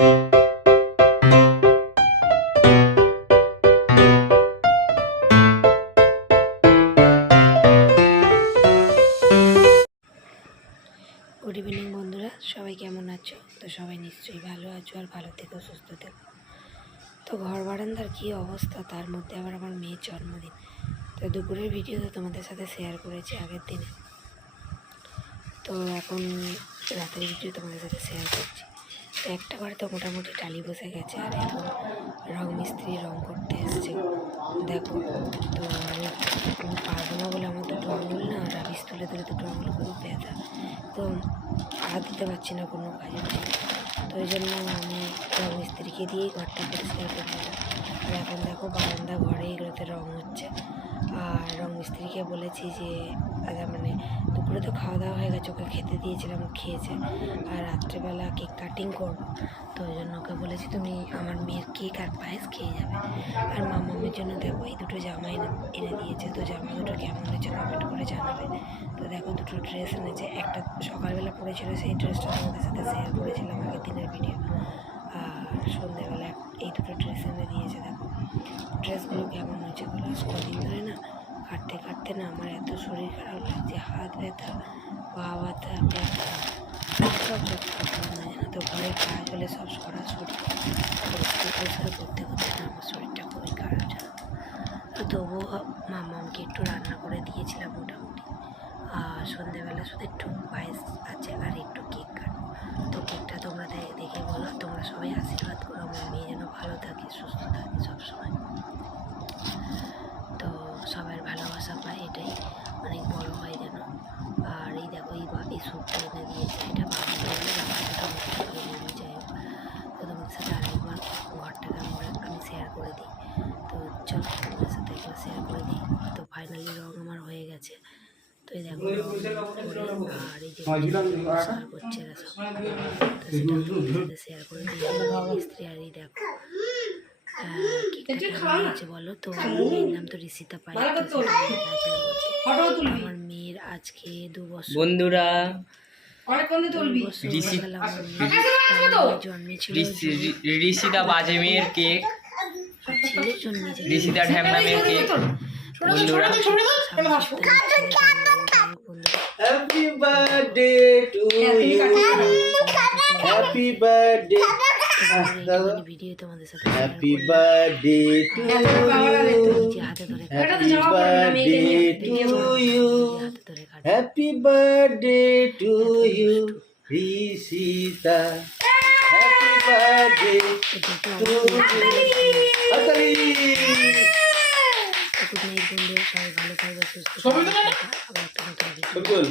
Good evening বন্ধুরা। সবাই কেমন আছো? তো সবাই নিশ্চয়ই ভালো আছো আর ভালো থেকো, সুস্থ থেকো। তো ঘর বারান্দার কী অবস্থা? তার মধ্যে আবার আমার মেয়ের জন্মদিন। তো দুপুরের ভিডিও তো তোমাদের সাথে শেয়ার করেছি আগের দিনে। তো এখন রাতের ভিডিও তোমাদের সাথে শেয়ার করছি। একটা তো মোটামুটি টালি বসে গেছে আর এখন রং মিস্ত্রি রং করতে এসছে। দেখো, তো আমি পারব না বলে আমার দুটো আঙুল না রাবিস তুলে তুলে দুটো আঙুল খুব ব্যথা। তো হাত দিতে পারছি না কোনো কাজে। তো ওই জন্য আমি রং মিস্ত্রিকে দিয়েই ঘরটা পরিষ্কার করে দিলাম আর এখন দেখো বারান্দা ঘরে এগুলোতে রং হচ্ছে। আর রং মিস্ত্রিকে বলেছি যে দাদা মানে দুপুরে তো খাওয়া দাওয়া হয়ে গেছে, ওকে খেতে দিয়েছিলাম খেয়েছে। আর রাত্রেবেলা কেক কাটিং করব, তো ওই জন্য ওকে বলেছি, তুমি আমার মেয়ের কেক আর পায়েস খেয়ে যাবে। আর মামামের জন্য দেখো, এই দুটো জামা এনে এনে দিয়েছে, তো জামা দুটো কেমন হয়েছে কমেন্ট করে জানাবে। তো দেখো, দুটো ড্রেস এনেছে, একটা সকালবেলা পরেছিল, সেই ড্রেসটা তোমাদের সাথে শেয়ার করেছিলাম আগের দিনের ভিডিও আর সন্ধ্যেবেলা এই দুটো ড্রেস এনে দিয়েছে, দেখো। ড্রেসগুলো কেমন হয়েছে বলো? কদিন ধরে না কাটতে কাটতে না আমার এত শরীর খারাপ লাগছে, হাত ব্যথা, পা ব্যথা ব্যথা। সব না তো ঘরে কাজ হলে সব সরাসরি পরিষ্কার করতে করতে না আমার শরীরটা খুবই খারাপ জানো তো তবুও মামাকে একটু রান্না করে দিয়েছিলাম মোটামুটি। আর সন্ধেবেলা শুধু একটু পায়েস আছে আর একটু কেক কাটবো তো কেকটা তোমরা দে- দেখে বলো তোমরা সবাই আশীর্বাদ করো আমার মেয়ে যেন ভালো থাকে সুস্থ থাকে সবসময় তো সবার ভালোবাসা পায় এটাই অনেক বড় হয় যেন আর এই বা এই দিয়েছে এটা করে যাই হোক তো তোমাদের আরেকবার ঘরটাকে আমরা আমি শেয়ার করে দিই তো চলো সাথে একবার শেয়ার করে দিই তো ফাইনালি রং আমার হয়ে গেছে তো দেখো আর এই পরিষ্কার করছে এরা সব সেটা শেয়ার করে দিই মিস্ত্রি আর দেখো কেকটা কেমন হয়েছে বলো তো মেয়ের নাম তো ঋষিতা পাই। আমার আজকে দু বছর বন্ধুরা ঋষি- হয়ে বাজে মেয়ের কেক। ঢ্যামনা মেয়ের কেক। বন্ধুরা ভিডিও তোমাদের সাথে. হাতে ধরে Happy birthday to you. নিজে হাতে ধরে কাটে Happy birthday to you, Rishita. Happy birthday to you. Hatali. Good night বন্ধুরা সবাই ভালো থাকবে সুস্থ আবার একটা নতুন ছবি তোল।